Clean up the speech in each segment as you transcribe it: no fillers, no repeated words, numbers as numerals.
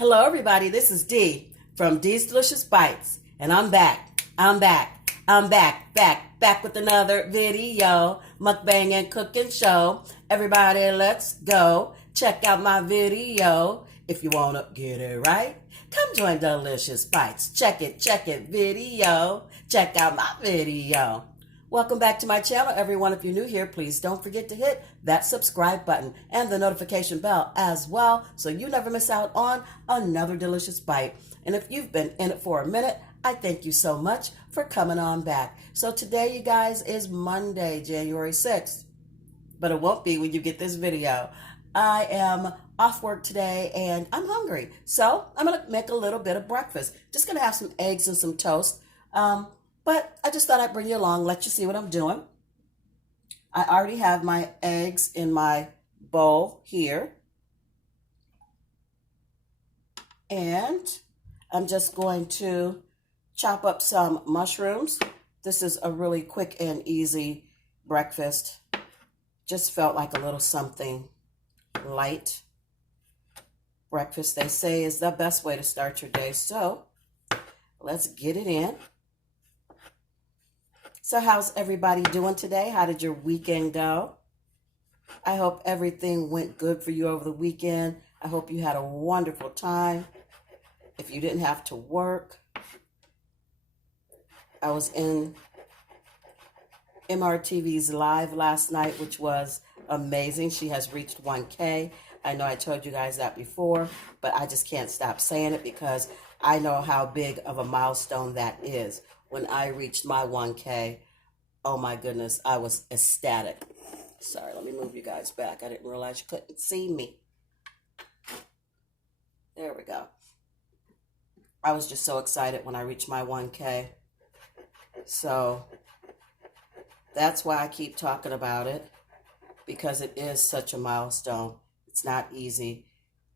Hello, everybody. This is Dee from Dee's Delicious Bites, and I'm back. I'm back with another video, mukbang and cooking show. Everybody, let's go. Check out my video. If you want to get it right, come join Delicious Bites. Check it, video. Check out my video. Welcome back to my channel, everyone. If you're new here, please don't forget to hit that subscribe button and the notification bell as well so you never miss out on another delicious bite. And if you've been in it for a minute, I thank you so much for coming on back. So today, you guys, is Monday, January 6th, but it won't be when you get this video. I am off work today and I'm hungry, so I'm going to make a little bit of breakfast. Just going to have some eggs and some toast. But I just thought I'd bring you along, let you see what I'm doing. I already have my eggs in my bowl here. And I'm just going to chop up some mushrooms. This is a really quick and easy breakfast. Just felt like a little something light. Breakfast, they say, is the best way to start your day. So let's get it in. So how's everybody doing today? How did your weekend go? I hope everything went good for you over the weekend. I hope you had a wonderful time. If you didn't have to work, I was in MRTV's live last night, which was amazing. She has reached 1K. I know I told you guys that before, but I just can't stop saying it because I know how big of a milestone that is. When I reached my 1K, oh my goodness, I was ecstatic. Sorry, let me move you guys back. I didn't realize you couldn't see me. There we go. I was just so excited when I reached my 1K. So that's why I keep talking about it, because it is such a milestone. It's not easy,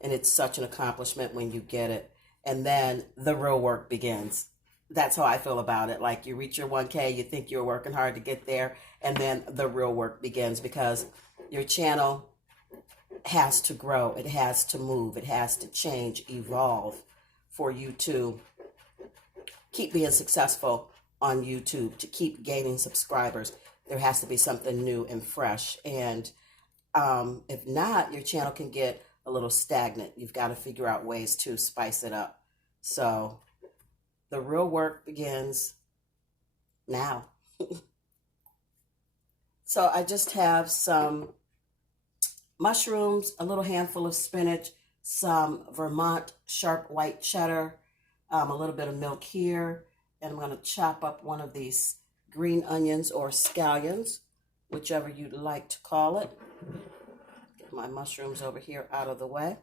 and it's such an accomplishment when you get it. And then the real work begins. That's how I feel about it. Like, you reach your 1K, you think you're working hard to get there, and then the real work begins, because your channel has to grow. It has to move. It has to change, evolve for you to keep being successful on YouTube, to keep gaining subscribers. There has to be something new and fresh. And if not, your channel can get a little stagnant. You've got to figure out ways to spice it up. So the real work begins now. So I just have some mushrooms, a little handful of spinach, some Vermont sharp white cheddar, a little bit of milk here, and I'm going to chop up one of these green onions or scallions, whichever you'd like to call it. Get my mushrooms over here out of the way.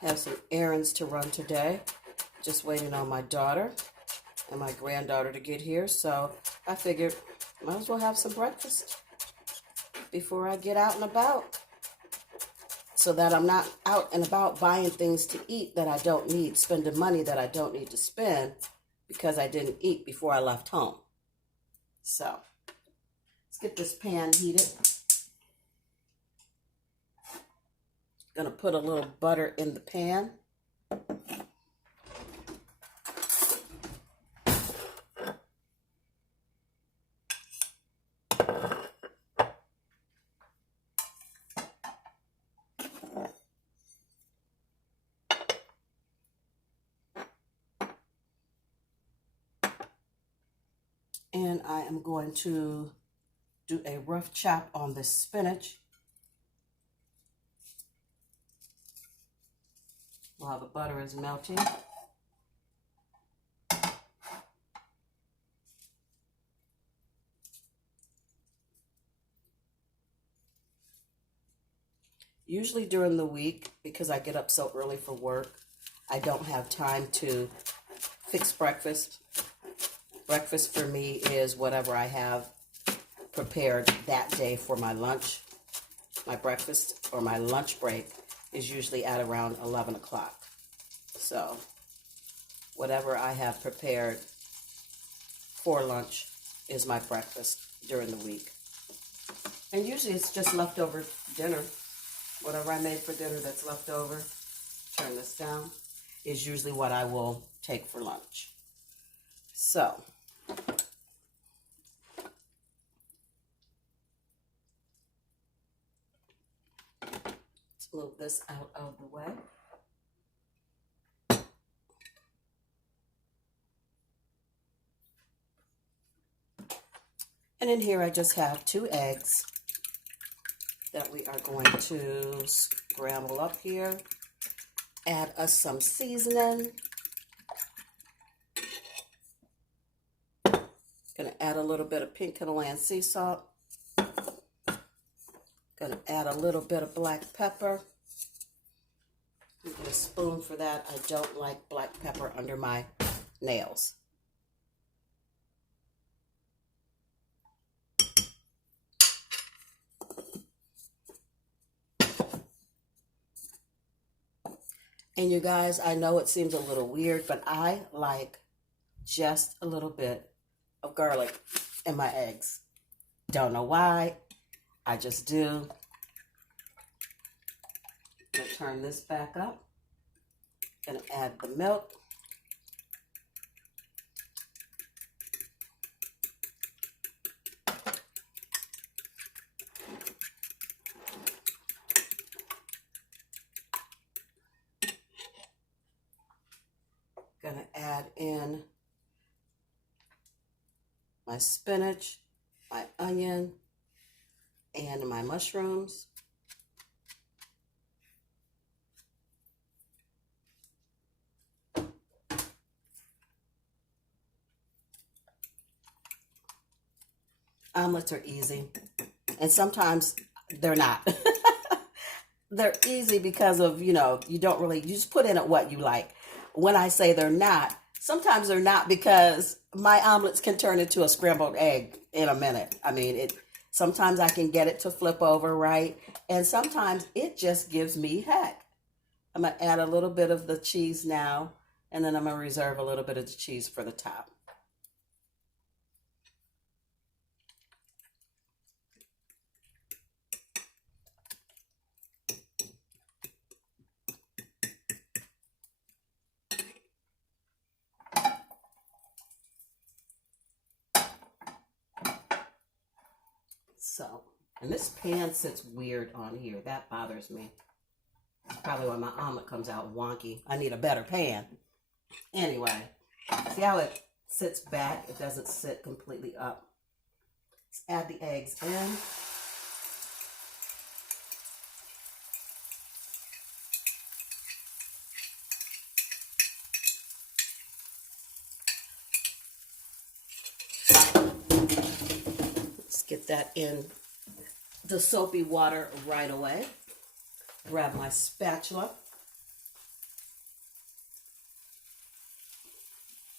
Have some errands to run today. Just waiting on my daughter and my granddaughter to get here. So I figured might as well have some breakfast before I get out and about, so that I'm not out and about buying things to eat that I don't need, spending money that I don't need to spend because I didn't eat before I left home. So let's get this pan heated. Gonna put a little butter in the pan. And I am going to do a rough chop on this spinach while the butter is melting. Usually during the week, because I get up so early for work, I don't have time to fix breakfast. Breakfast for me is whatever I have prepared that day for my lunch. My breakfast or my lunch break is usually at around 11 o'clock. So whatever I have prepared before lunch is my breakfast during the week. And usually it's just leftover dinner. Whatever I made for dinner that's left over, turn this down, is usually what I will take for lunch. So, let's move this out of the way. And in here I just have 2 eggs that we are going to scramble up here. Add us some seasoning. Gonna add a little bit of pink Himalayan sea salt. Gonna add a little bit of black pepper. Get a spoon for that. I don't like black pepper under my nails. And you guys, I know it seems a little weird, but I like just a little bit of garlic in my eggs. Don't know why, I just do. Gonna turn this back up. Gonna add the milk. Gonna add in my spinach, my onion, and my mushrooms. Omelets are easy, and sometimes they're not. They're easy because of, you don't really, you just put in it what you like. When I say they're not, sometimes they're not because my omelets can turn into a scrambled egg in a minute. I mean, sometimes I can get it to flip over, right? And sometimes it just gives me heck. I'm going to add a little bit of the cheese now, and then I'm going to reserve a little bit of the cheese for the top. So, and this pan sits weird on here. That bothers me. That's probably why my omelet comes out wonky. I need a better pan. Anyway, see how it sits back? It doesn't sit completely up. Let's add the eggs in. Get that in the soapy water right away. Grab my spatula.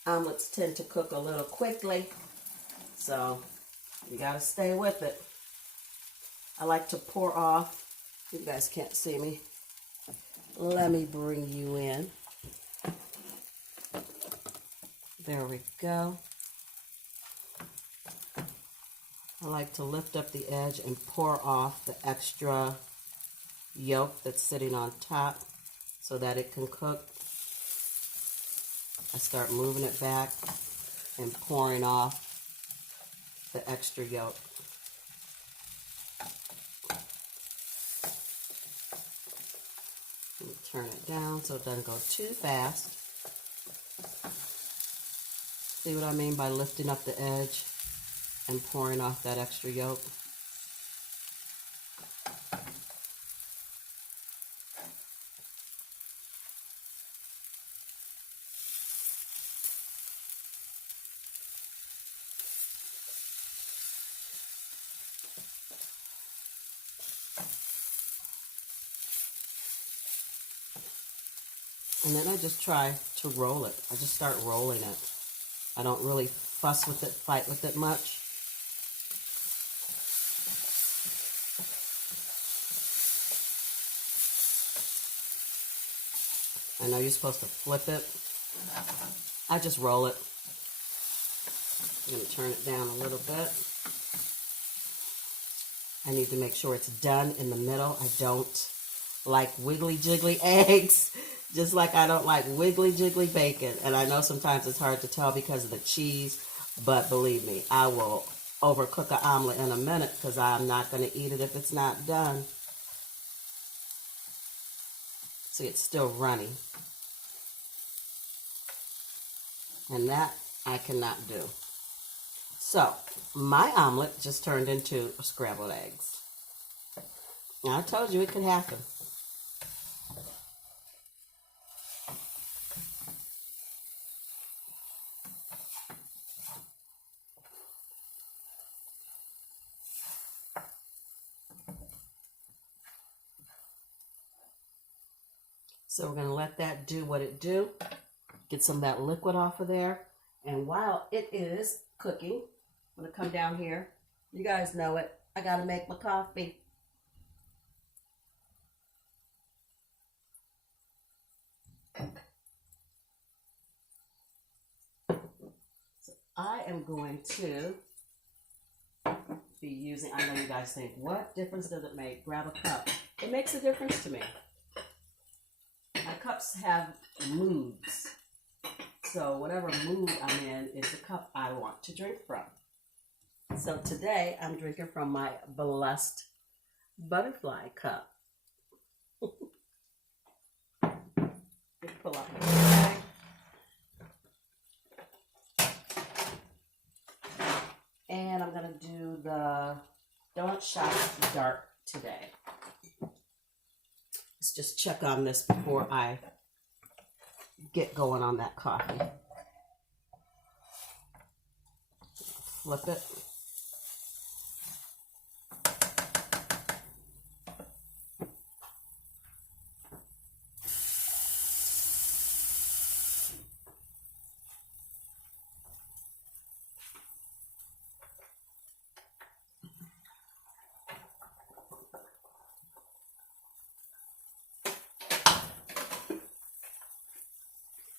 Omelets tend to cook a little quickly, so you gotta stay with it. I like to pour off. You guys can't see me. Let me bring you in. There we go. I like to lift up the edge and pour off the extra yolk that's sitting on top so that it can cook. I start moving it back and pouring off the extra yolk. Turn it down so it doesn't go too fast. See what I mean by lifting up the edge and pouring off that extra yolk? And then I just try to roll it. I just start rolling it. I don't really fuss with it, fight with it much. I know you're supposed to flip it. I just roll it. I'm going to turn it down a little bit. I need to make sure it's done in the middle. I don't like wiggly jiggly eggs, just like I don't like wiggly jiggly bacon. And I know sometimes it's hard to tell because of the cheese, but believe me, I will overcook an omelet in a minute because I'm not going to eat it if it's not done. See, it's still runny. And that I cannot do. So, my omelet just turned into scrambled eggs. I told you it could happen. So we're going to let that do what it do. Get some of that liquid off of there. And while it is cooking, I'm going to come down here. You guys know it. I got to make my coffee. So I am going to be using, I know you guys think, what difference does it make? Grab a cup. It makes a difference to me. My cups have moods. So whatever mood I'm in is the cup I want to drink from. So today I'm drinking from my blessed butterfly cup. Pull out my bag. And I'm going to do the donut shot dark today. Let's just check on this before I get going on that coffee. Flip it.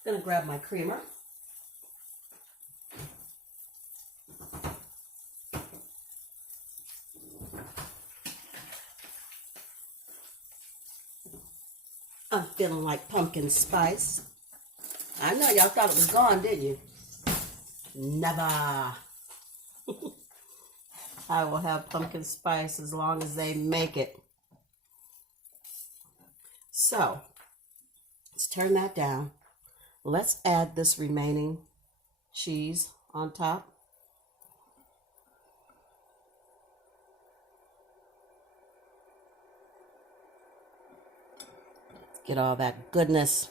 I'm going to grab my creamer. I'm feeling like pumpkin spice. I know y'all thought it was gone, didn't you? Never. I will have pumpkin spice as long as they make it. So, let's turn that down. Let's add this remaining cheese on top. Get all that goodness.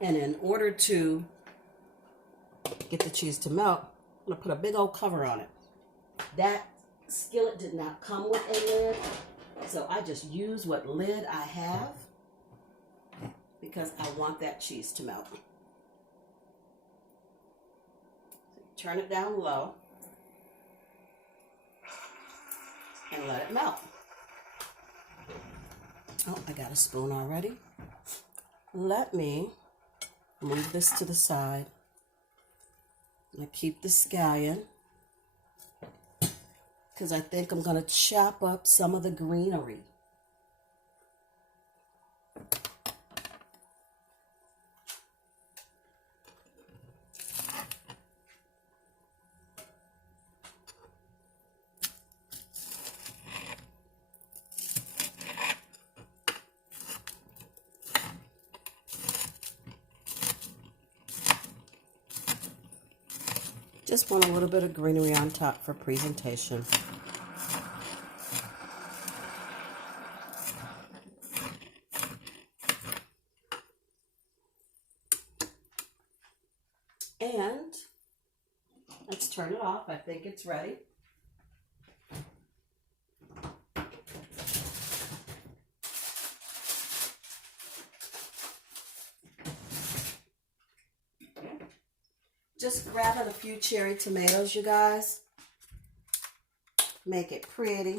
And in order to get the cheese to melt, I'm going to put a big old cover on it. That skillet did not come with a lid, so I just use what lid I have because I want that cheese to melt. So turn it down low and let it melt. Oh, I got a spoon already. Let me move this to the side. I keep the scallion because I think I'm going to chop up some of the greenery. Just want a little bit of greenery on top for presentation. And let's turn it off. I think it's ready. Just grabbing a few cherry tomatoes, you guys. Make it pretty.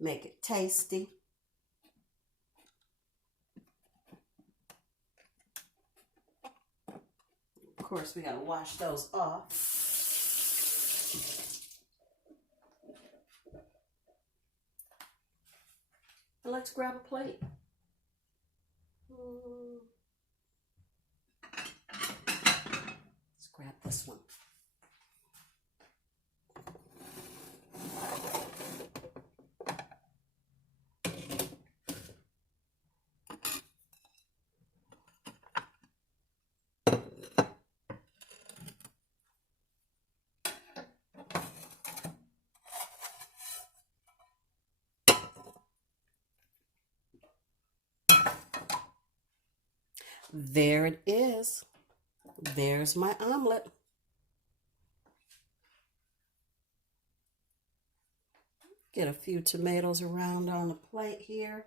Make it tasty. Of course, we gotta wash those off. And let's grab a plate. Let's grab this one. There it is. There's my omelet. Get a few tomatoes around on the plate here.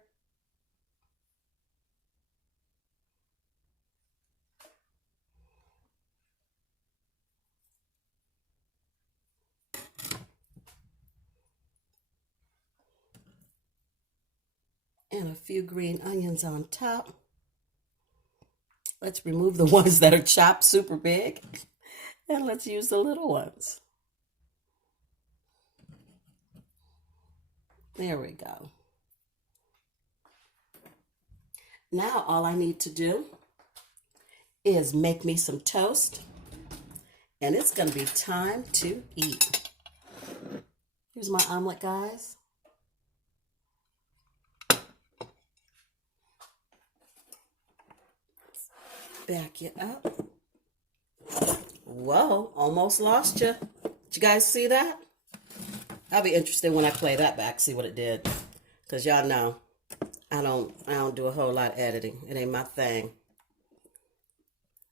And a few green onions on top. Let's remove the ones that are chopped super big, and let's use the little ones. There we go. Now all I need to do is make me some toast, and it's going to be time to eat. Here's my omelet, guys. Back you up. Whoa, almost lost you. Did you guys see that? I'll be interested when I play that back, see what it did. Because y'all know, I don't do a whole lot of editing. It ain't my thing.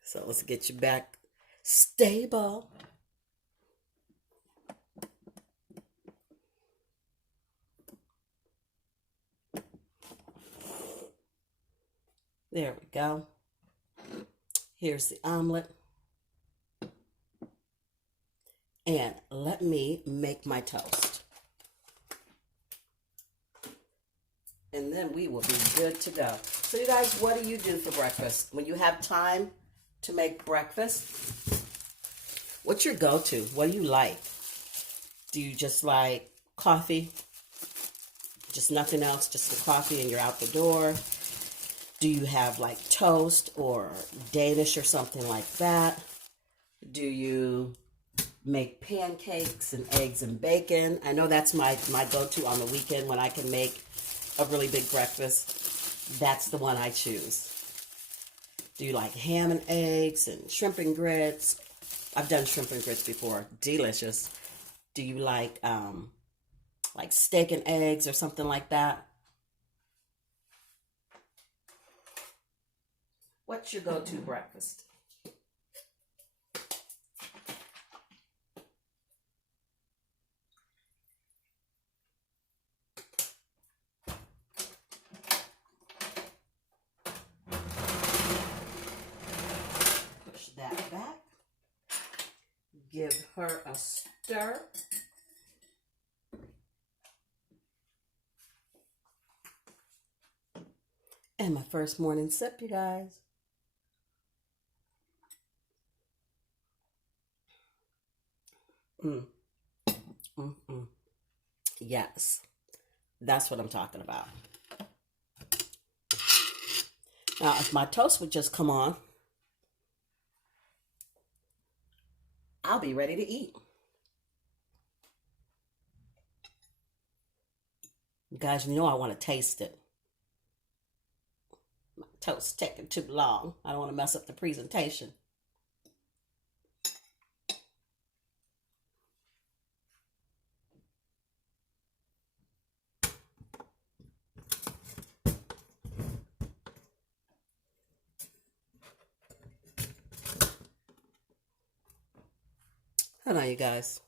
So let's get you back stable. There we go. Here's the omelet. And let me make my toast. And then we will be good to go. So you guys, what do you do for breakfast? When you have time to make breakfast, what's your go-to? What do you like? Do you just like coffee? Just nothing else, just the coffee and you're out the door? Do you have like toast or Danish or something like that? Do you make pancakes and eggs and bacon? I know that's my go-to on the weekend when I can make a really big breakfast. That's the one I choose. Do you like ham and eggs and shrimp and grits? I've done shrimp and grits before. Delicious. Do you like steak and eggs or something like that? What's your go-to breakfast? Push that back. Give her a stir. And my first morning sip, you guys. Yes, that's what I'm talking about. Now, if my toast would just come on, I'll be ready to eat. You guys, you know I want to taste it. My toast's taking too long. I don't want to mess up the presentation. Hold on, you guys.